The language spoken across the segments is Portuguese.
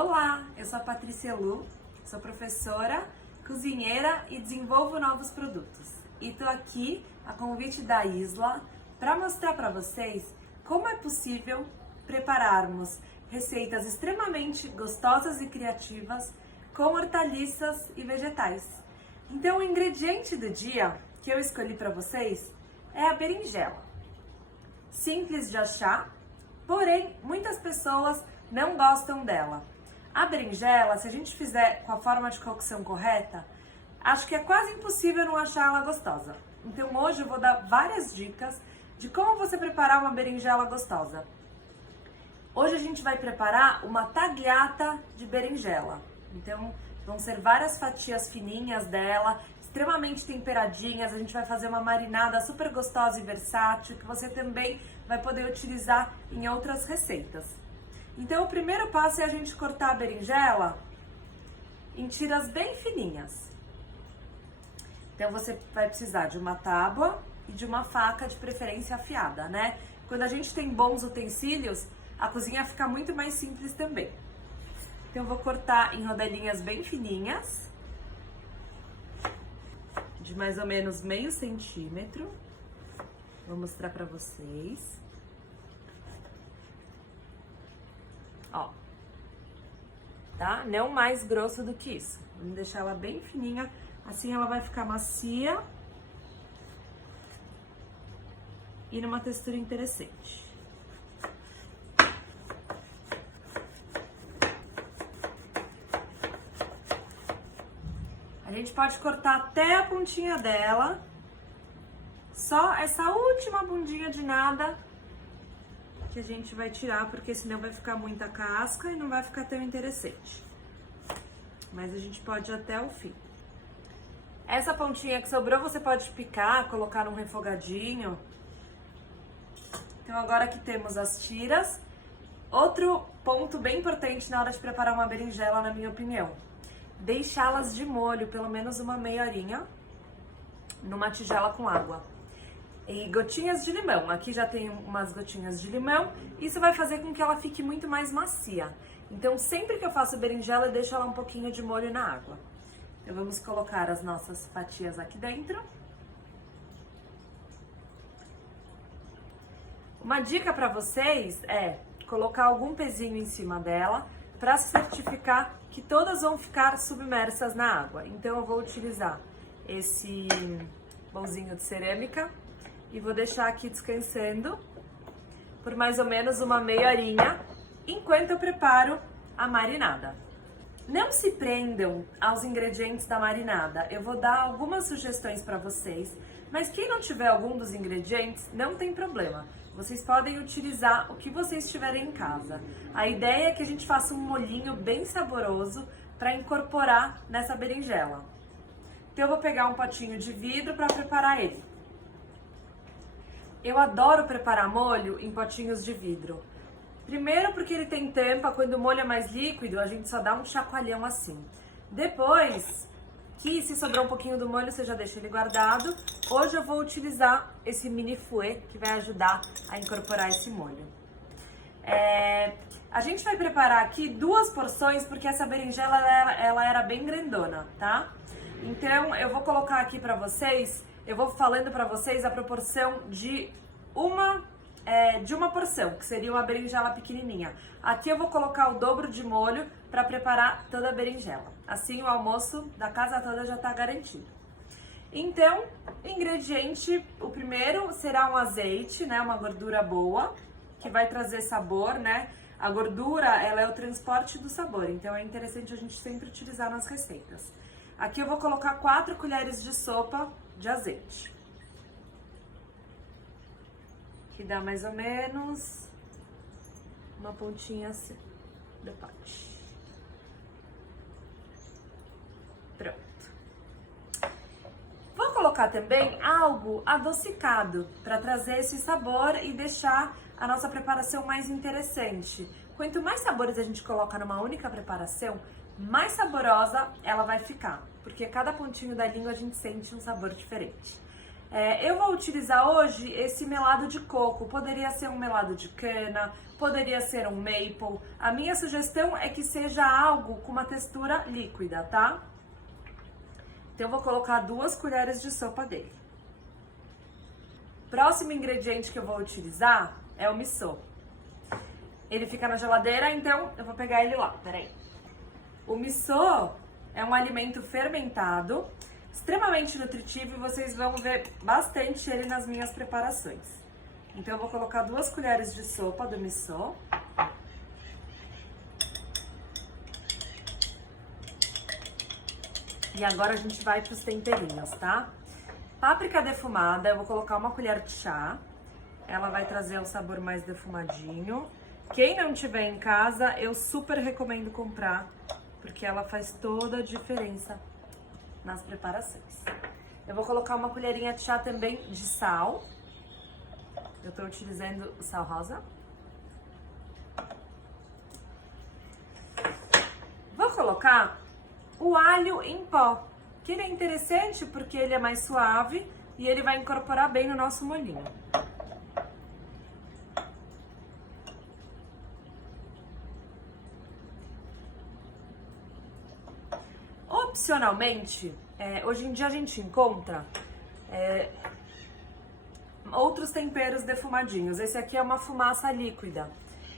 Olá, eu sou a Patrícia Lu, sou professora, cozinheira e desenvolvo novos produtos. E tô aqui a convite da Isla para mostrar para vocês como é possível prepararmos receitas extremamente gostosas e criativas com hortaliças e vegetais. Então o ingrediente do dia que eu escolhi para vocês é a berinjela. Simples de achar, porém muitas pessoas não gostam dela. A berinjela, se a gente fizer com a forma de cocção correta, acho que é quase impossível não achar ela gostosa. Então hoje eu vou dar várias dicas de como você preparar uma berinjela gostosa. Hoje a gente vai preparar uma tagliata de berinjela. Então vão ser várias fatias fininhas dela, extremamente temperadinhas. A gente vai fazer uma marinada super gostosa e versátil que você também vai poder utilizar em outras receitas. Então o primeiro passo é a gente cortar a berinjela em tiras bem fininhas. Então você vai precisar de uma tábua e de uma faca, de preferência afiada, né? Quando a gente tem bons utensílios, a cozinha fica muito mais simples também. Então eu vou cortar em rodelinhas bem fininhas, de mais ou menos meio centímetro. Vou mostrar pra vocês. Ó, tá? Não mais grosso do que isso. Vamos deixar ela bem fininha, assim ela vai ficar macia e numa textura interessante. A gente pode cortar até a pontinha dela, só essa última bundinha de nada que a gente vai tirar, porque senão vai ficar muita casca e não vai ficar tão interessante. Mas a gente pode ir até o fim. Essa pontinha que sobrou você pode picar, colocar num refogadinho. Então agora que temos as tiras, outro ponto bem importante na hora de preparar uma berinjela, na minha opinião, deixá-las de molho pelo menos uma meia horinha numa tigela com água. E gotinhas de limão, aqui já tem umas gotinhas de limão, isso vai fazer com que ela fique muito mais macia. Então sempre que eu faço berinjela eu deixo ela um pouquinho de molho na água. Então vamos colocar as nossas fatias aqui dentro. Uma dica para vocês é colocar algum pezinho em cima dela para se certificar que todas vão ficar submersas na água. Então eu vou utilizar esse bolzinho de cerâmica e vou deixar aqui descansando por mais ou menos uma meia horinha, enquanto eu preparo a marinada. Não se prendam aos ingredientes da marinada, eu vou dar algumas sugestões para vocês, mas quem não tiver algum dos ingredientes, não tem problema. Vocês podem utilizar o que vocês tiverem em casa. A ideia é que a gente faça um molhinho bem saboroso para incorporar nessa berinjela. Então eu vou pegar um potinho de vidro para preparar ele. Eu adoro preparar molho em potinhos de vidro. Primeiro porque ele tem tampa, quando o molho é mais líquido, a gente só dá um chacoalhão assim. Depois, que se sobrar um pouquinho do molho, você já deixa ele guardado. Hoje eu vou utilizar esse mini fouet, que vai ajudar a incorporar esse molho. A gente vai preparar aqui 2 porções, porque essa berinjela ela era bem grandona, tá? Então eu vou colocar aqui pra vocês, eu vou falando pra vocês a proporção de uma porção, que seria uma berinjela pequenininha. Aqui eu vou colocar o dobro de molho para preparar toda a berinjela. Assim o almoço da casa toda já tá garantido. Então, ingrediente, o primeiro será um azeite, né, uma gordura boa, que vai trazer sabor, né? A gordura, ela é o transporte do sabor, então é interessante a gente sempre utilizar nas receitas. Aqui eu vou colocar 4 colheres de sopa de azeite. Que dá mais ou menos uma pontinha assim do pote. Pronto. Vou colocar também algo adocicado para trazer esse sabor e deixar a nossa preparação mais interessante. Quanto mais sabores a gente coloca numa única preparação, mais saborosa ela vai ficar, porque cada pontinho da língua a gente sente um sabor diferente. Eu vou utilizar hoje esse melado de coco, poderia ser um melado de cana, poderia ser um maple. A minha sugestão é que seja algo com uma textura líquida, tá? Então eu vou colocar 2 colheres de sopa dele. Próximo ingrediente que eu vou utilizar é o miso. Ele fica na geladeira, então eu vou pegar ele lá, peraí. O miso é um alimento fermentado, extremamente nutritivo e vocês vão ver bastante ele nas minhas preparações. Então eu vou colocar 2 colheres de sopa do miso. E agora a gente vai para os temperinhos, tá? Páprica defumada, eu vou colocar 1 colher de chá. Ela vai trazer o sabor mais defumadinho. Quem não tiver em casa, eu super recomendo comprar, porque ela faz toda a diferença nas preparações. Eu vou colocar 1 colherinha de chá também de sal. Eu tô utilizando o sal rosa. Vou colocar o alho em pó, que ele é interessante porque ele é mais suave e ele vai incorporar bem no nosso molhinho. Opcionalmente, hoje em dia a gente encontra outros temperos defumadinhos. Esse aqui é uma fumaça líquida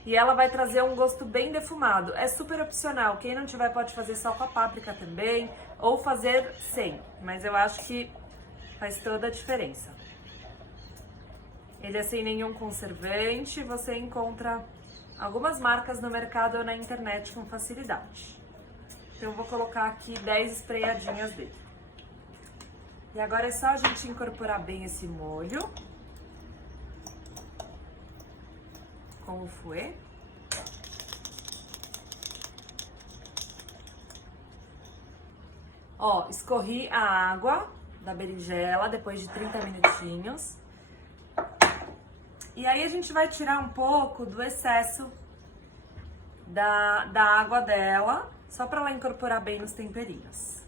e ela vai trazer um gosto bem defumado. É super opcional, quem não tiver pode fazer só com a páprica também ou fazer sem, mas eu acho que faz toda a diferença. Ele é sem nenhum conservante, você encontra algumas marcas no mercado ou na internet com facilidade. Então eu vou colocar aqui 10 espraiadinhas dele. E agora é só a gente incorporar bem esse molho com o fouet. Ó, escorri a água da berinjela depois de 30 minutinhos. E aí a gente vai tirar um pouco do excesso da água dela, só para ela incorporar bem nos temperinhos.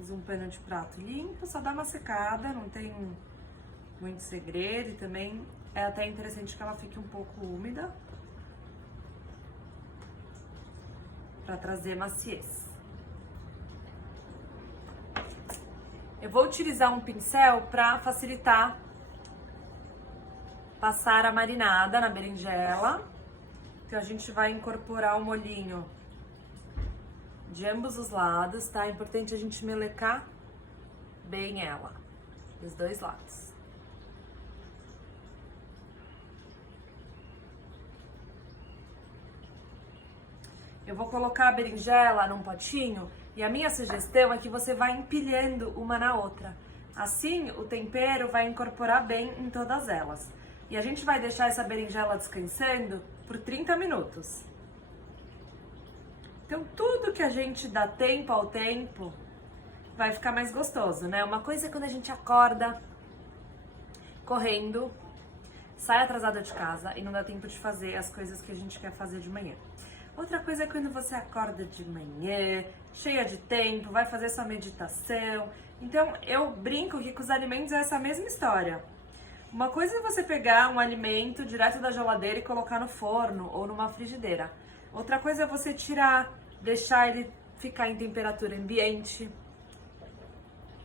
Usa um pano de prato limpo, só dá uma secada, não tem muito segredo. E também é até interessante que ela fique um pouco úmida, para trazer maciez. Eu vou utilizar um pincel para facilitar passar a marinada na berinjela. Então a gente vai incorporar o molhinho de ambos os lados, tá? É importante a gente melecar bem ela, dos 2 lados. Eu vou colocar a berinjela num potinho e a minha sugestão é que você vá empilhando uma na outra. Assim, o tempero vai incorporar bem em todas elas. E a gente vai deixar essa berinjela descansando por 30 minutos. Então, tudo que a gente dá tempo ao tempo vai ficar mais gostoso, né? Uma coisa é quando a gente acorda correndo, sai atrasada de casa e não dá tempo de fazer as coisas que a gente quer fazer de manhã. Outra coisa é quando você acorda de manhã, cheia de tempo, vai fazer sua meditação. Então, eu brinco que com os alimentos é essa mesma história. Uma coisa é você pegar um alimento direto da geladeira e colocar no forno ou numa frigideira. Outra coisa é você tirar, deixar ele ficar em temperatura ambiente,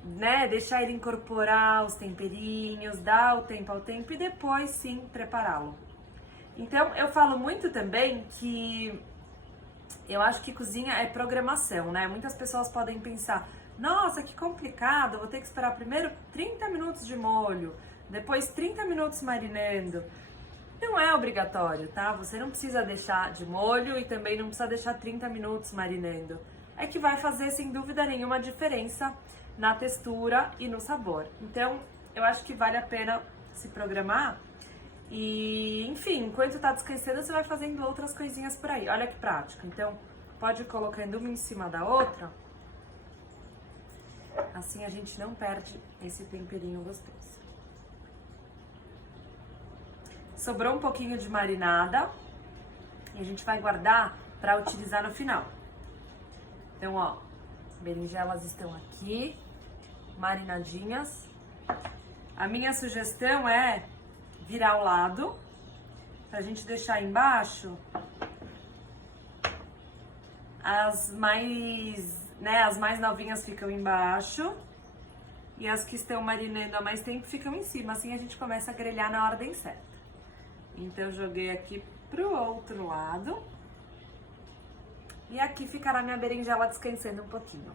né? Deixar ele incorporar os temperinhos, dar o tempo ao tempo e depois sim prepará-lo. Então, eu falo muito também que eu acho que cozinha é programação, né? Muitas pessoas podem pensar, nossa, que complicado, vou ter que esperar primeiro 30 minutos de molho, depois 30 minutos marinando. Não é obrigatório, tá? Você não precisa deixar de molho e também não precisa deixar 30 minutos marinando. É que vai fazer, sem dúvida nenhuma, diferença na textura e no sabor. Então, eu acho que vale a pena se programar. E, enfim, enquanto tá descansando, você vai fazendo outras coisinhas por aí. Olha que prático. Então, pode ir colocando uma em cima da outra. Assim a gente não perde esse temperinho gostoso. Sobrou um pouquinho de marinada e a gente vai guardar para utilizar no final. Então, ó, Berinjelas estão aqui, marinadinhas. A minha sugestão é virar o lado, pra gente deixar embaixo as mais novinhas ficam embaixo e as que estão marinando há mais tempo ficam em cima. Assim a gente começa a grelhar na ordem certa. Então eu joguei aqui pro outro lado. E aqui ficará minha berinjela descansando um pouquinho.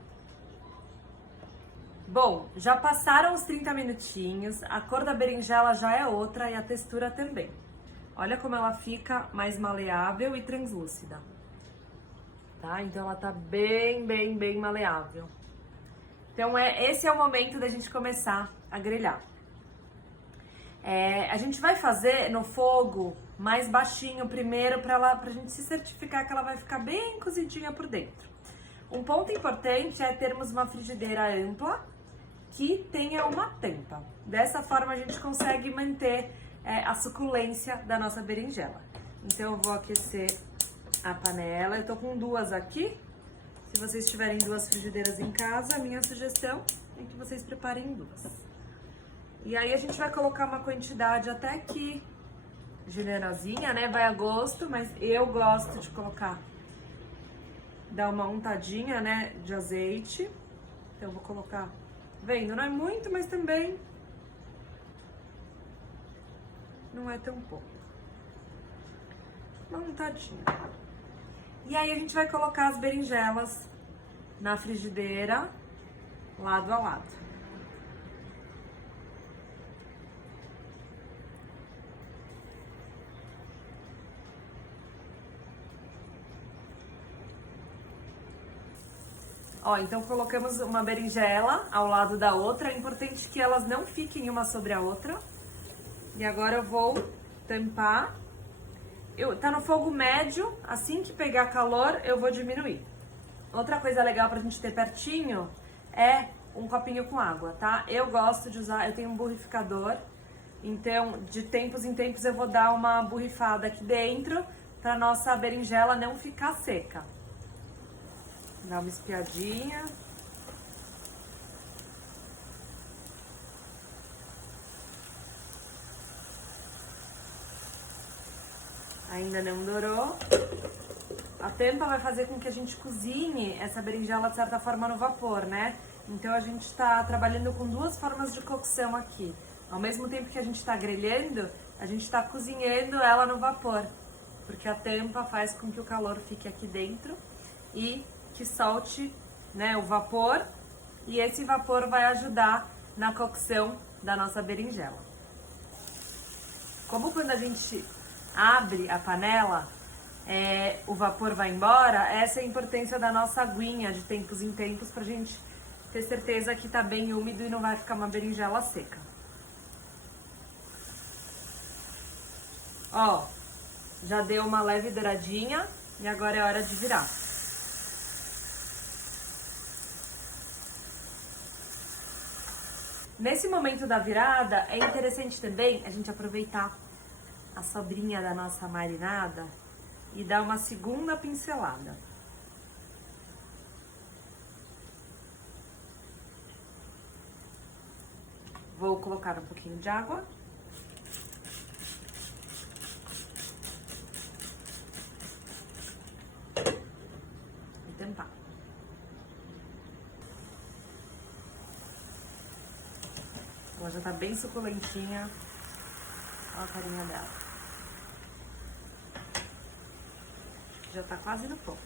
Bom, já passaram os 30 minutinhos, a cor da berinjela já é outra e a textura também. Olha como ela fica mais maleável e translúcida. Tá? Então ela tá bem maleável. Então esse é o momento da gente começar a grelhar. A gente vai fazer no fogo mais baixinho primeiro pra gente se certificar que ela vai ficar bem cozidinha por dentro. Um ponto importante é termos uma frigideira ampla que tenha uma tampa. Dessa forma a gente consegue manter a suculência da nossa berinjela. Então eu vou aquecer a panela, eu tô com duas aqui. Se vocês tiverem duas frigideiras em casa, a minha sugestão é que vocês preparem duas. E aí a gente vai colocar uma quantidade até aqui generosinha, né? Vai a gosto, mas eu gosto de colocar, dar uma untadinha, né, de azeite. Então eu vou colocar, vendo, não é muito, mas também não é tão pouco. Uma untadinha. E aí a gente vai colocar as berinjelas na frigideira, lado a lado. Ó, então colocamos uma berinjela ao lado da outra. É importante que elas não fiquem uma sobre a outra. E agora eu vou tampar. Tá no fogo médio, assim que pegar calor eu vou diminuir. Outra coisa legal pra gente ter pertinho é um copinho com água, tá? Eu gosto de usar, eu tenho um borrificador, então de tempos em tempos eu vou dar uma borrifada aqui dentro pra nossa berinjela não ficar seca. Dá uma espiadinha. Ainda não dourou. A tampa vai fazer com que a gente cozinhe essa berinjela de certa forma no vapor, né? Então a gente tá trabalhando com duas formas de cocção aqui. Ao mesmo tempo que a gente tá grelhando, a gente tá cozinhando ela no vapor. Porque a tampa faz com que o calor fique aqui dentro e que solte, né, o vapor. E esse vapor vai ajudar na cocção da nossa berinjela. Como quando a gente abre a panela, o vapor vai embora, essa é a importância da nossa aguinha de tempos em tempos pra gente ter certeza que tá bem úmido e não vai ficar uma berinjela seca. Ó, já deu uma leve douradinha e agora é hora de virar. Nesse momento da virada, é interessante também a gente aproveitar a sobrinha da nossa marinada e dar uma segunda pincelada. Vou colocar um pouquinho de água. E tampar. Ela já tá bem suculentinha. Olha a carinha dela. Já tá quase no ponto.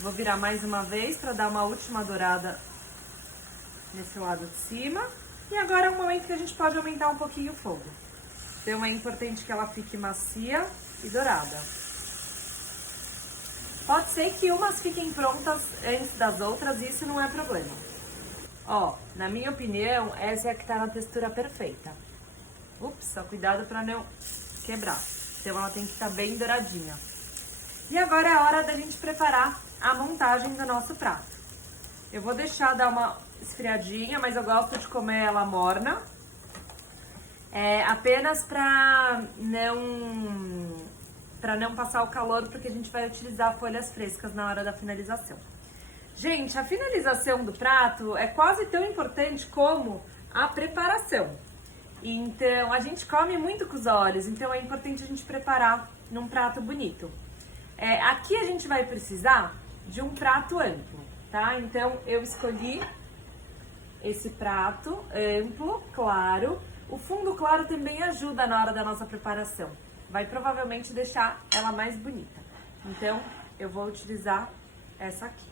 Vou virar mais uma vez para dar uma última dourada nesse lado de cima. E agora é um momento que a gente pode aumentar um pouquinho o fogo. Então é importante que ela fique macia e dourada. Pode ser que umas fiquem prontas antes das outras e isso não é problema. Ó, na minha opinião, essa é a que tá na textura perfeita. Ups, só cuidado pra não quebrar. Então ela tem que estar bem douradinha. E agora é a hora da gente preparar a montagem do nosso prato. Eu vou deixar dar uma esfriadinha, mas eu gosto de comer ela morna. Apenas pra para não passar o calor, porque a gente vai utilizar folhas frescas na hora da finalização. Gente, a finalização do prato é quase tão importante como a preparação. Então, a gente come muito com os olhos, então é importante a gente preparar num prato bonito. Aqui a gente vai precisar de um prato amplo, tá? Então, eu escolhi esse prato amplo, claro. O fundo claro também ajuda na hora da nossa preparação. Vai provavelmente deixar ela mais bonita. Então, eu vou utilizar essa aqui.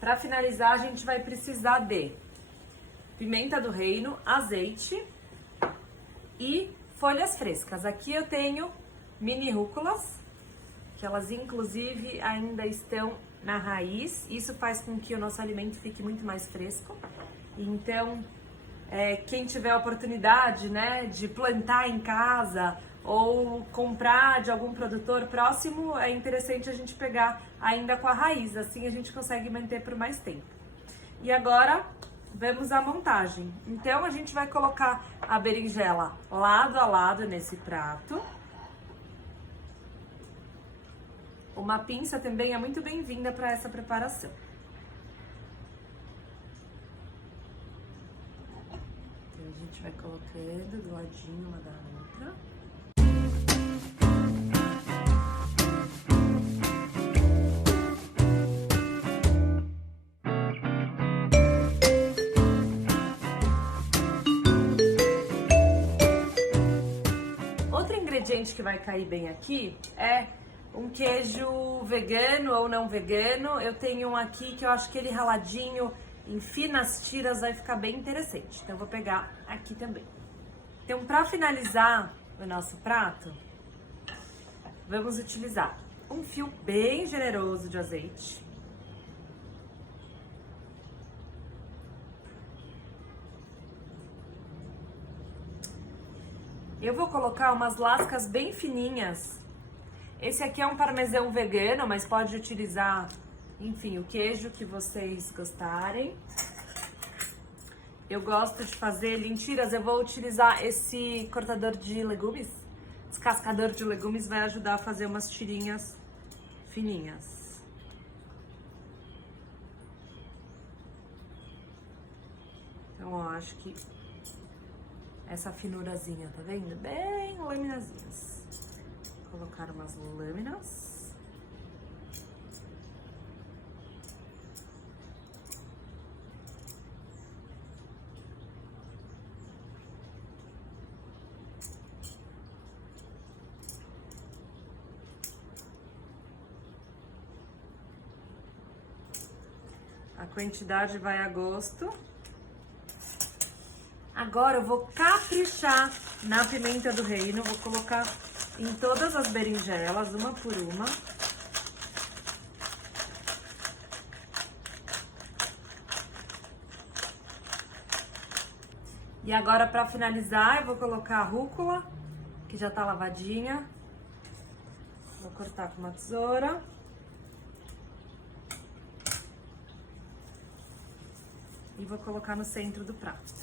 Para finalizar, a gente vai precisar de pimenta do reino, azeite e folhas frescas. Aqui eu tenho mini rúculas, que elas inclusive ainda estão na raiz. Isso faz com que o nosso alimento fique muito mais fresco. Então, quem tiver a oportunidade, né, de plantar em casa ou comprar de algum produtor próximo, é interessante a gente pegar ainda com a raiz, assim a gente consegue manter por mais tempo. E agora, vamos à montagem. Então, a gente vai colocar a berinjela lado a lado nesse prato. Uma pinça também é muito bem-vinda para essa preparação. Então, a gente vai colocando do ladinho uma da outra. Outro ingrediente que vai cair bem aqui é um queijo vegano ou não vegano. Eu tenho um aqui que eu acho que ele raladinho em finas tiras vai ficar bem interessante. Então eu vou pegar aqui também. Então, para finalizar o nosso prato, vamos utilizar um fio bem generoso de azeite. Eu vou colocar umas lascas bem fininhas. Esse aqui é um parmesão vegano, mas pode utilizar, enfim, o queijo que vocês gostarem. Eu gosto de fazer ele em tiras, eu vou utilizar esse cortador de legumes. Descascador de legumes vai ajudar a fazer umas tirinhas fininhas. Então, ó, acho que essa finurazinha, tá vendo? Bem laminazinhas. Vou colocar umas lâminas. A quantidade vai a gosto. Agora eu vou caprichar na pimenta do reino, vou colocar em todas as berinjelas, uma por uma. E agora, para finalizar, eu vou colocar a rúcula, que já tá lavadinha. Vou cortar com uma tesoura. E vou colocar no centro do prato.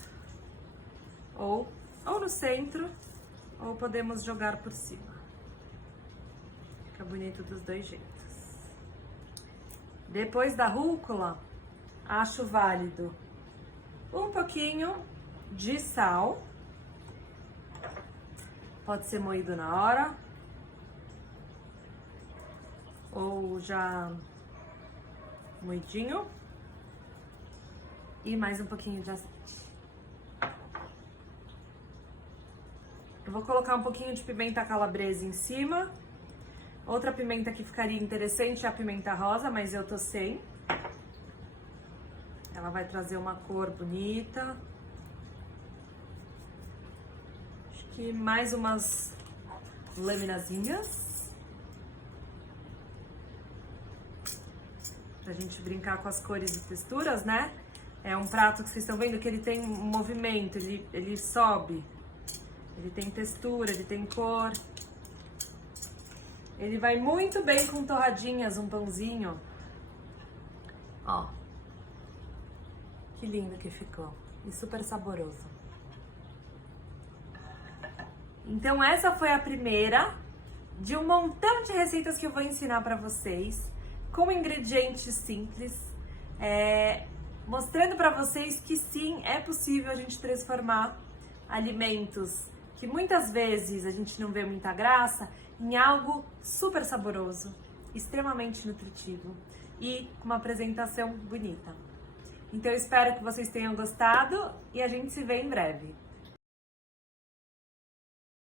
Ou no centro, ou podemos jogar por cima. Fica bonito dos dois jeitos. Depois da rúcula, acho válido um pouquinho de sal. Pode ser moído na hora. Ou já moidinho. E mais um pouquinho de azeite. Eu vou colocar um pouquinho de pimenta calabresa em cima. Outra pimenta que ficaria interessante é a pimenta rosa, mas eu tô sem. Ela vai trazer uma cor bonita. Acho que mais umas laminazinhas. Pra gente brincar com as cores e texturas, né? É um prato que vocês estão vendo que ele tem um movimento, ele sobe. Ele tem textura, ele tem cor. Ele vai muito bem com torradinhas, um pãozinho. Ó. Que lindo que ficou. E super saboroso. Então essa foi a primeira de um montão de receitas que eu vou ensinar para vocês, com ingredientes simples, mostrando para vocês que sim, é possível a gente transformar alimentos que muitas vezes a gente não vê muita graça em algo super saboroso, extremamente nutritivo e com uma apresentação bonita. Então eu espero que vocês tenham gostado e a gente se vê em breve.